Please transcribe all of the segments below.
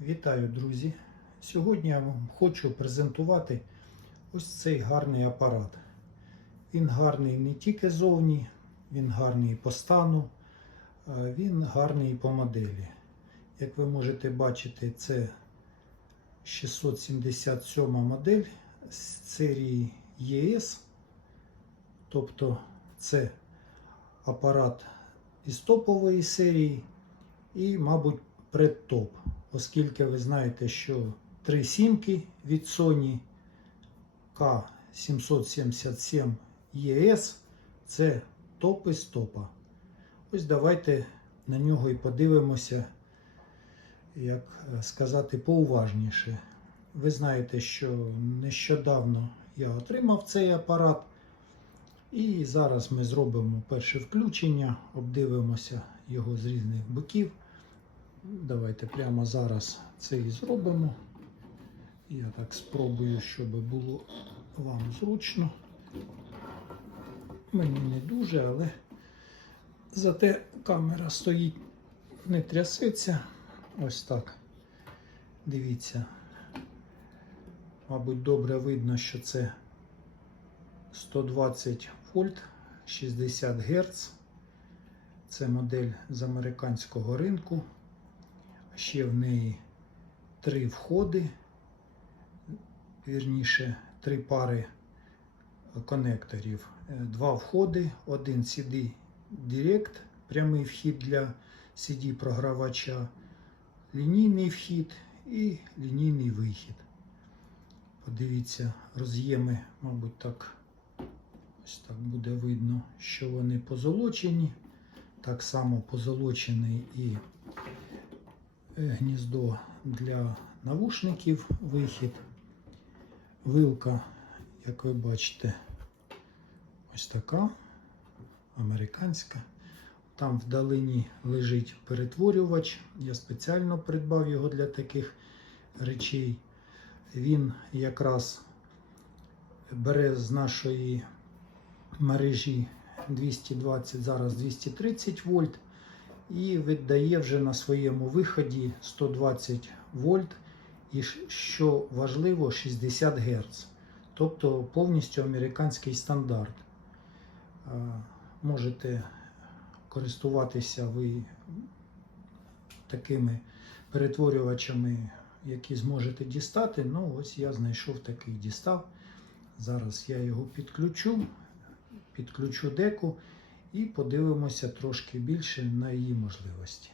Вітаю, друзі! Сьогодні я вам хочу презентувати ось цей гарний апарат. Він гарний не тільки зовні, він гарний по стану, він гарний по моделі. Як ви можете бачити, це 677 модель з серії ЄС. Тобто це апарат із топової серії і, мабуть, предтоп оскільки ви знаєте, що три сімки від Sony K777 ES це топи з топа. Ось давайте на нього і подивимося, як сказати, поуважніше. Ви знаєте, що нещодавно я отримав цей апарат. І зараз ми зробимо перше включення, обдивимося його з різних боків. Давайте прямо зараз це і зробимо. Я так спробую, щоб було вам зручно. Мені не дуже, але зате камера стоїть, не трясеться. Ось так. Дивіться. Мабуть, добре видно, що це 120 вольт, 60 Гц. Це модель з американського ринку. Ще в неї три входи, вірніше, три пари конекторів. Два входи, один CD Direct, прямий вхід для CD програвача, лінійний вхід і лінійний вихід. Подивіться, роз'єми, мабуть, так, ось так буде видно, що вони позолочені. Так само позолочений і гніздо для навушників, вихід, вилка, як ви бачите, ось така американська. Там вдалині лежить перетворювач. Я спеціально придбав його для таких речей. Він якраз бере з нашої мережі 220, зараз 230 вольт і віддає вже на своєму виході 120 вольт і, що важливо, 60 Гц. Тобто повністю американський стандарт. Можете користуватися ви такими перетворювачами, які зможете дістати. Ну, ось я знайшов такий дістав. Зараз я його підключу, підключу деку і подивимося трошки більше на її можливості.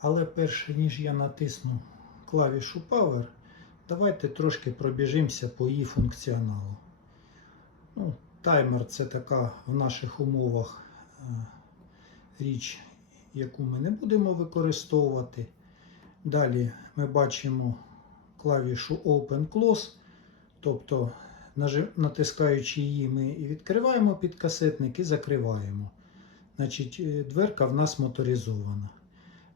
Але перше, ніж я натисну клавішу Power, давайте трошки пробіжимося по її функціоналу. Ну, Таймер це така в наших умовах е, річ, яку ми не будемо використовувати. Далі ми бачимо клавішу Open Close, тобто натискаючи її, ми і відкриваємо підкасетник і закриваємо. Значить, е, Дверка в нас моторизована.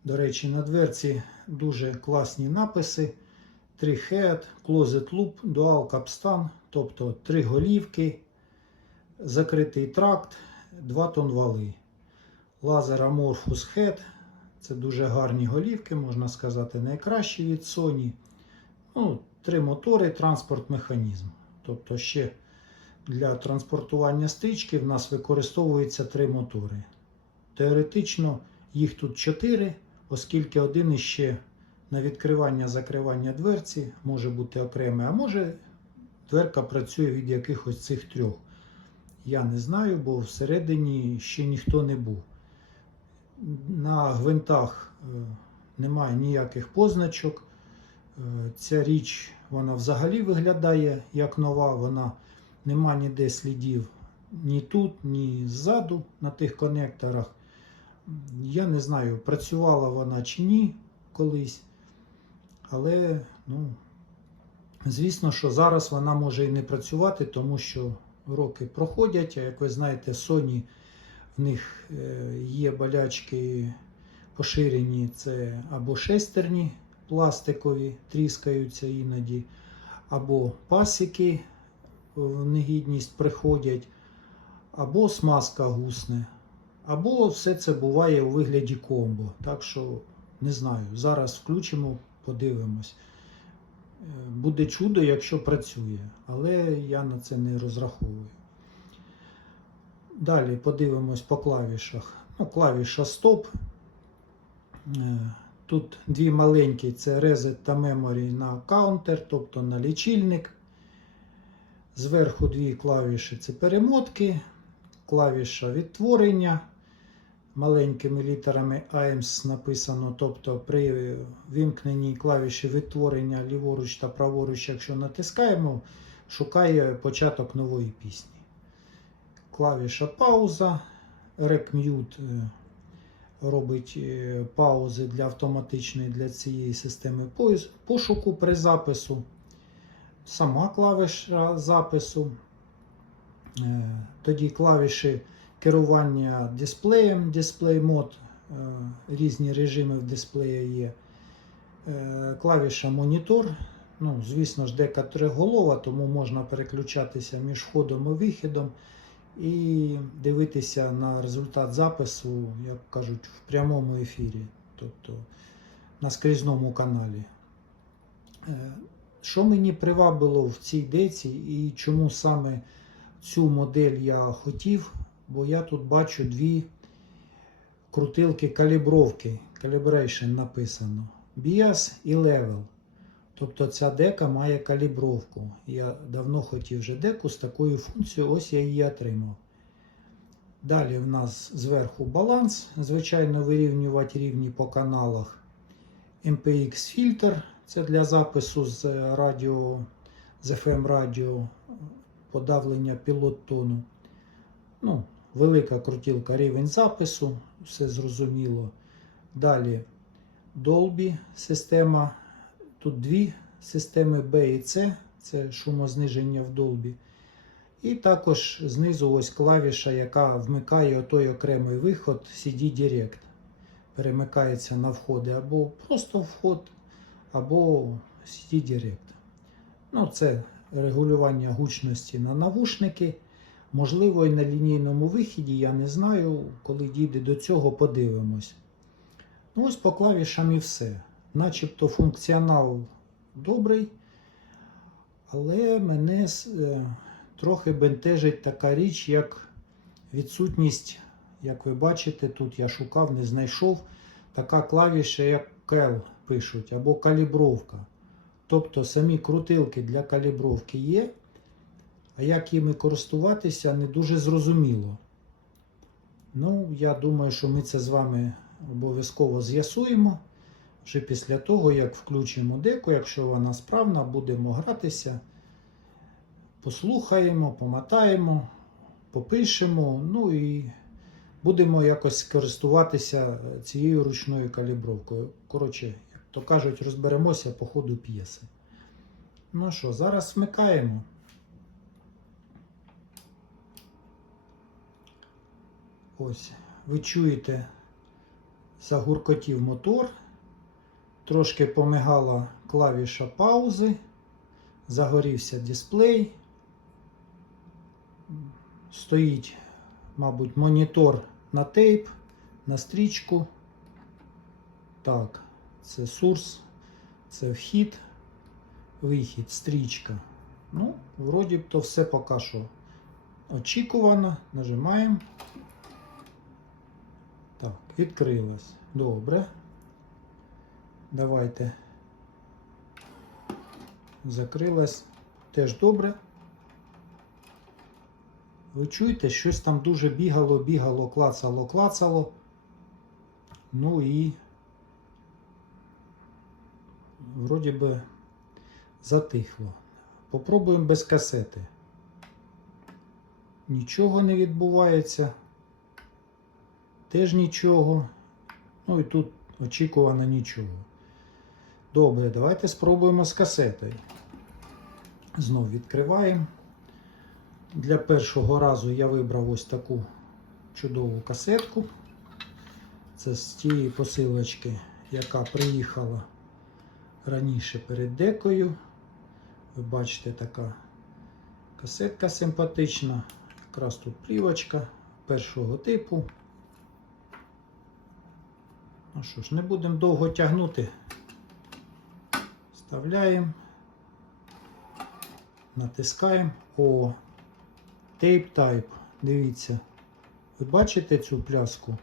До речі, на дверці дуже класні написи: 3 Head, Closet Loop, Dual Capstan, тобто 3 голівки, закритий тракт, 2 тонвали. Лазер Amorphous Head. Це дуже гарні голівки, можна сказати, найкращі від Sony. Ну, Три мотори, транспорт, механізм. Тобто ще для транспортування стрічки в нас використовується три мотори. Теоретично їх тут чотири, оскільки один іще на відкривання-закривання дверці може бути окремий, а може дверка працює від якихось цих трьох. Я не знаю, бо всередині ще ніхто не був. На гвинтах е, немає ніяких позначок. Е, ця річ вона взагалі виглядає як нова, вона нема ніде слідів ні тут, ні ззаду на тих конекторах. Я не знаю, працювала вона чи ні колись. Але, ну, звісно, що зараз вона може і не працювати, тому що роки проходять. А як ви знаєте, Sony в них е, є болячки поширені, це або шестерні пластикові, тріскаються іноді, або пасіки в негідність приходять, або смазка гусне. Або все це буває у вигляді комбо. Так що не знаю. Зараз включимо, подивимось. Е, Буде чудо, якщо працює, але я на це не розраховую. Далі подивимось по клавішах. Ну, клавіша стоп. Тут дві маленькі це Reset та Memory на каунтер, тобто на лічильник. Зверху дві клавіші це перемотки, клавіша відтворення. Маленькими літерами AMS написано, тобто при вімкненні клавіші відтворення ліворуч та праворуч, якщо натискаємо, шукає початок нової пісні. Клавіша пауза, рекм'ют е, робить е, паузи для автоматичної для цієї системи пошуку при запису. Сама клавіша запису. Е, Тоді клавіші керування дисплеєм, дисплей мод, е, різні режими в дисплеї є. Клавіша монітор. Ну, звісно ж, дека триголова, тому можна переключатися між входом і вихідом і дивитися на результат запису, як кажуть, в прямому ефірі, тобто на скрізному каналі. Е, Що мені привабило в цій деці і чому саме цю модель я хотів, бо я тут бачу дві крутилки калібровки, calibration написано. BIAS і Level. Тобто ця дека має калібровку. Я давно хотів вже деку з такою функцією, ось я її отримав. Далі в нас зверху баланс, звичайно, вирівнювати рівні по каналах. MPX фільтр це для запису з радіо, з FM радіо подавлення пілоттону. Ну, велика крутілка рівень запису, все зрозуміло. Далі Dolby система. Тут дві системи B і C, це шумозниження в Dolby. І також знизу ось клавіша, яка вмикає той окремий виход CD Direct. Перемикається на входи або просто вход, або CD Direct. Ну, це регулювання гучності на навушники. Можливо, і на лінійному вихіді, я не знаю, коли дійде до цього, подивимось. Ну, ось по клавішам і все. Начебто функціонал добрий, але мене е, трохи бентежить така річ, як відсутність, як ви бачите, тут я шукав, не знайшов така клавіша, як CAL пишуть, або калібровка. Тобто самі крутилки для калібровки є, а як їми користуватися, не дуже зрозуміло. Ну, я думаю, що ми це з вами обов'язково з'ясуємо. Вже після того, як включимо деку, якщо вона справна, будемо гратися, послухаємо, помотаємо, попишемо, ну і будемо якось користуватися цією ручною калібровкою. Коротше, як то кажуть, розберемося по ходу п'єси. Ну що, зараз вмикаємо. Ось, ви чуєте, загуркотів мотор. Трошки помигала клавіша паузи, загорівся дисплей. Стоїть, мабуть, монітор на тейп, на стрічку. Так, це сурс, це вхід, вихід, стрічка. Ну, вроді б то все поки що очікувано. Нажимаємо. Так, відкрилось. Добре. Давайте. Закрилась теж добре. Ви чуєте, щось там дуже бігало, бігало, клацало, клацало. Ну і вроді би затихло. Попробуємо без касети. Нічого не відбувається. Теж нічого. Ну і тут очікувано нічого. Добре, давайте спробуємо з касетою. Знов відкриваємо. Для першого разу я вибрав ось таку чудову касетку. Це з тієї посилочки, яка приїхала раніше перед декою. Ви бачите, така касетка симпатична. Якраз тут плівочка першого типу. Ну що ж, не будемо довго тягнути. Вставляємо. Натискаємо. О, Tape Type. Дивіться. Ви бачите цю пляску?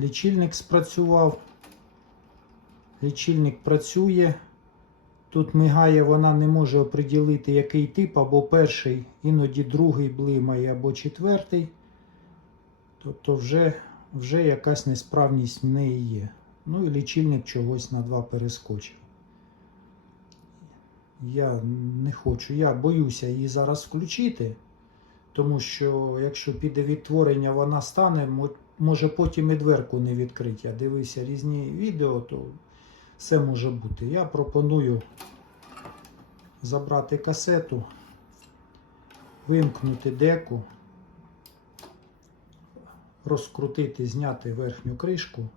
Лічильник спрацював. Лічильник працює. Тут мигає, вона не може оприділити, який тип, або перший, іноді другий блимає, або четвертий. Тобто вже, вже якась несправність в неї є. Ну і лічильник чогось на два перескочив. Я не хочу, я боюся її зараз включити, тому що якщо піде відтворення, вона стане, може потім і дверку не відкрити. Я дивився різні відео, то все може бути. Я пропоную забрати касету, вимкнути деку, розкрутити, зняти верхню кришку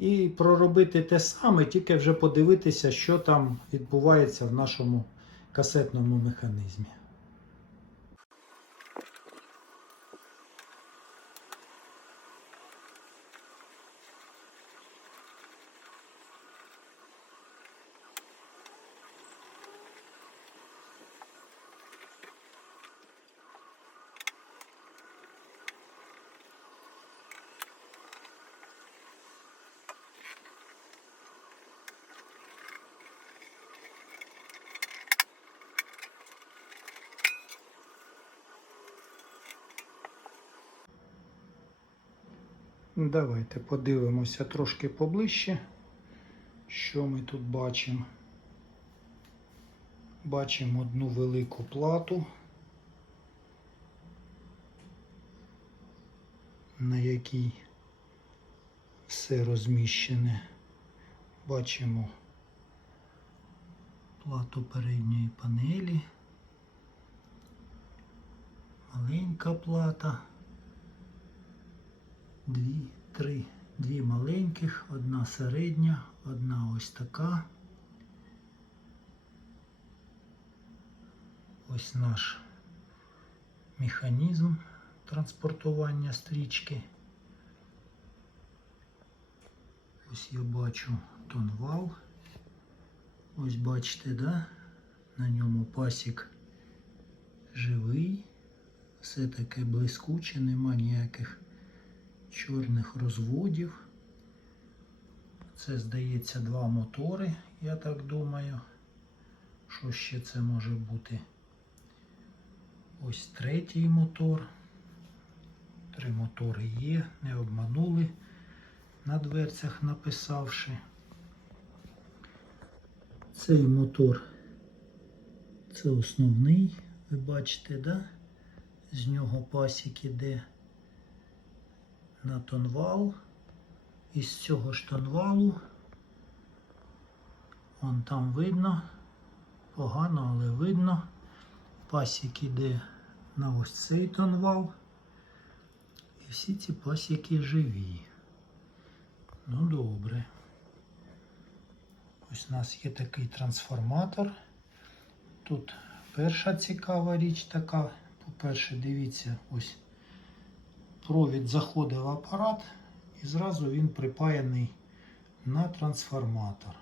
і проробити те саме, тільки вже подивитися, що там відбувається в нашому касетному механізмі. Давайте подивимося трошки поближче, що ми тут бачимо. Бачимо одну велику плату, на якій все розміщене. Бачимо плату передньої панелі, маленька плата. Дві, три, дві маленьких, одна середня, одна ось така. Ось наш механізм транспортування стрічки. Ось я бачу тонвал. Ось бачите, да? На ньому пасік живий. Все таке блискуче, нема ніяких чорних розводів. Це, здається, два мотори, я так думаю. Що ще це може бути? Ось третій мотор. Три мотори є, не обманули на дверцях написавши. Цей мотор це основний, ви бачите, да? З нього пасік іде на тонвал. Із цього ж тонвалу. Вон там видно. Погано, але видно. Пасік іде на ось цей тонвал. І всі ці пасіки живі. Ну добре. Ось у нас є такий трансформатор. Тут перша цікава річ така. По-перше, дивіться, ось провід заходить в апарат і зразу він припаяний на трансформатор.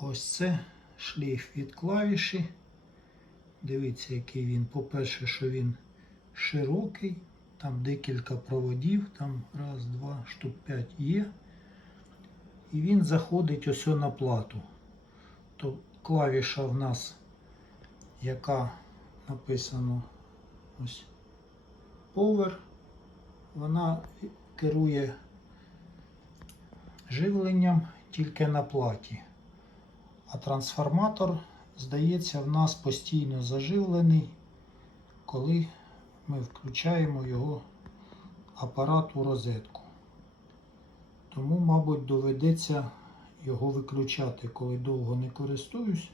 Ось це шлейф від клавіші. Дивіться, який він. По-перше, що він широкий, там декілька проводів, там раз, два, штук 5 є. І він заходить ось на плату. То клавіша в нас, яка написано ось Power, вона керує живленням тільки на платі. А трансформатор, здається, в нас постійно заживлений, коли ми включаємо його апарат у розетку. Тому, мабуть, доведеться його виключати. Коли довго не користуюсь,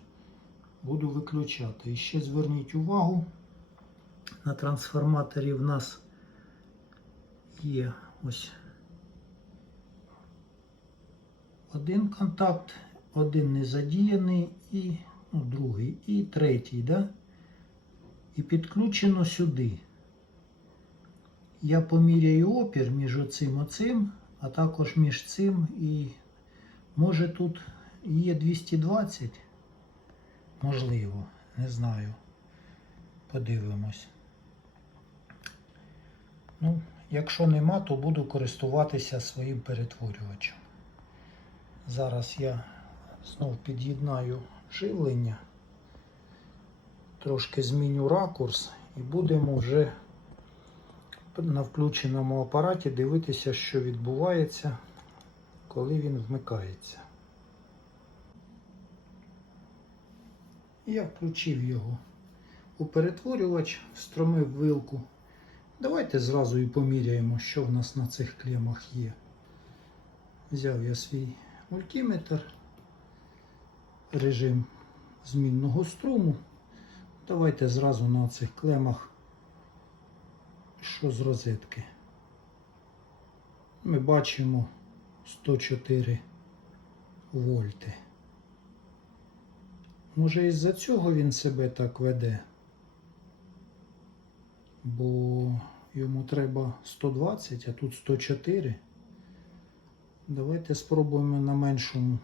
буду виключати. І ще зверніть увагу, на трансформаторі в нас є ось один контакт, один не задіяний і ну, другий, і третій, да? І підключено сюди. я поміряю опір між оцим оцим, а також між цим і може тут є 220. Можливо, не знаю. Подивимось. Ну, якщо нема, то буду користуватися своїм перетворювачем. Зараз я знов під'єднаю живлення, трошки зміню ракурс і будемо вже на включеному апараті дивитися, що відбувається, коли він вмикається. Я включив його у перетворювач, встромив вилку. Давайте зразу і поміряємо, що в нас на цих клемах є. Взяв я свій мультиметр, режим змінного струму. Давайте зразу на цих клемах, що з розетки. Ми бачимо 104 вольти. Може із-за цього він себе так веде? Бо йому треба 120, а тут 104. Давайте спробуємо на меншому.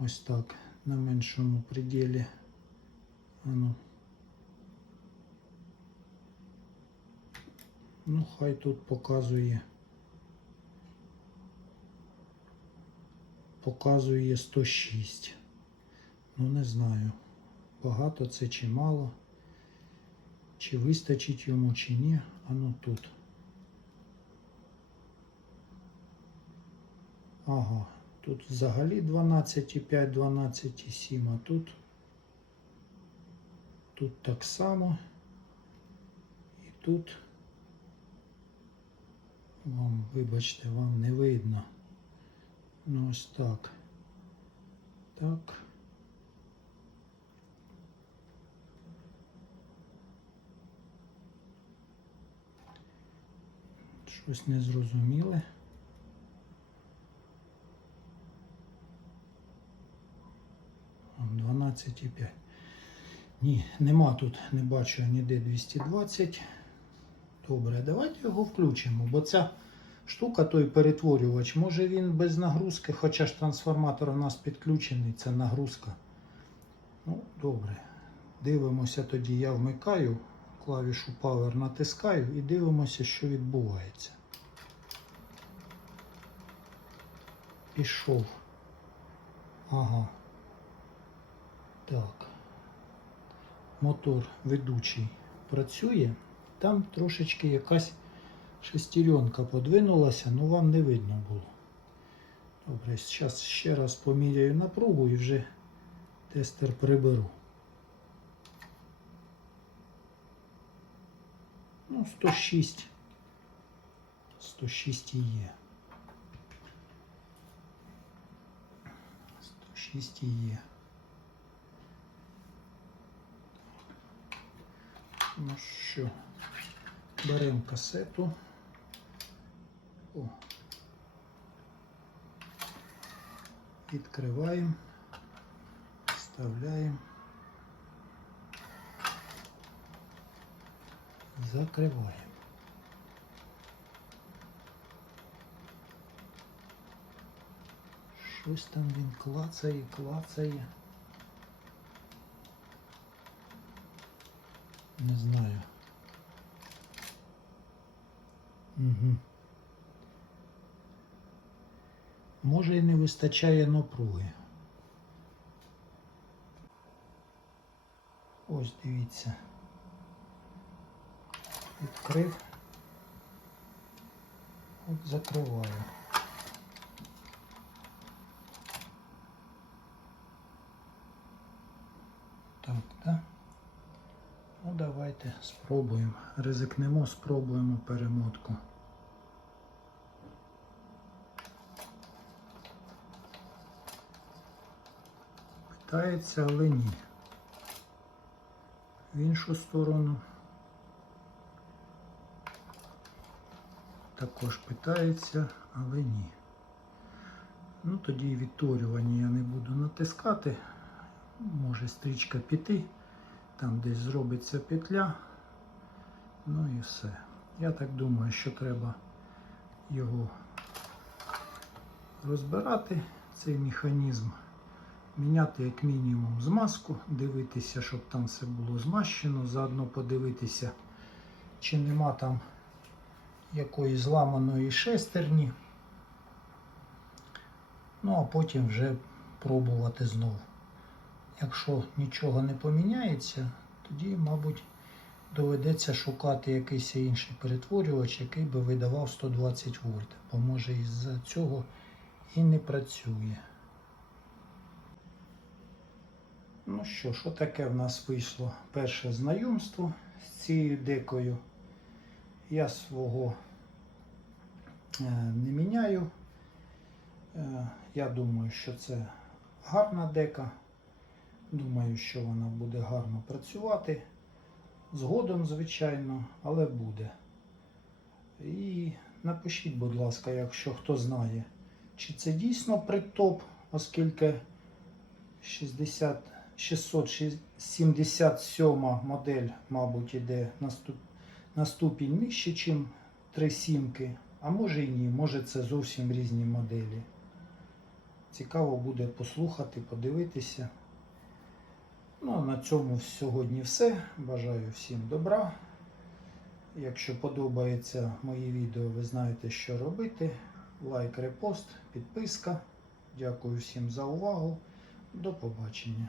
Ось так, на меншому пределі. Ану. Ну, хай тут показує. Показує 106. Ну, не знаю, багато це чи мало. Чи вистачить йому, чи ні. А ну тут. Ага, тут взагалі 12,5, 12,7, а тут. Тут так само. І тут. Вам, вибачте, вам не видно. Ну ось так. Так. Щось незрозуміле. 12,5. Ні, нема тут, не бачу ніде 220. Добре, давайте його включимо, бо ця штука, той перетворювач, може він без нагрузки, хоча ж трансформатор у нас підключений, це нагрузка. Ну, добре. Дивимося тоді, я вмикаю клавішу Power натискаю і дивимося, що відбувається. Пішов. Ага. Так. Мотор ведучий працює. Там трошечки якась шестеренка подвинулася, але вам не видно було. Добре, зараз ще раз поміряю напругу і вже тестер приберу. Ну, 106. 106 і є. 106 і є. Ну що, беремо касету. О. Відкриваємо, вставляємо. Закриваємо. Щось там він клацає, клацає. Не знаю. Угу. Може і не вистачає напруги. Ось дивіться. Відкрив. От закриваю. Так, да? Ну давайте спробуємо. Ризикнемо, спробуємо перемотку. Питається, але ні. В іншу сторону. Також питається, але ні. Ну, тоді відтворювання я не буду натискати. Може стрічка піти, там десь зробиться петля. Ну і все. Я так думаю, що треба його розбирати, цей механізм, міняти як мінімум змазку, дивитися, щоб там все було змащено, заодно подивитися, чи нема там якоїсь зламаної шестерні. Ну, а потім вже пробувати знову. Якщо нічого не поміняється, тоді, мабуть, доведеться шукати якийсь інший перетворювач, який би видавав 120 вольт. Бо може із-за цього і не працює. Ну що, що таке в нас вийшло? Перше знайомство з цією декою. Я свого е, не міняю. Е, Я думаю, що це гарна дека. Думаю, що вона буде гарно працювати. Згодом, звичайно, але буде. І напишіть, будь ласка, якщо хто знає, чи це дійсно притоп, оскільки 60, 677 модель, мабуть, іде на, ступ, на ступінь нижче, ніж 3 сімки. А може і ні, може це зовсім різні моделі. Цікаво буде послухати, подивитися. Ну, а на цьому сьогодні все. Бажаю всім добра. Якщо подобається мої відео, ви знаєте, що робити. Лайк, репост, підписка. Дякую всім за увагу. До побачення.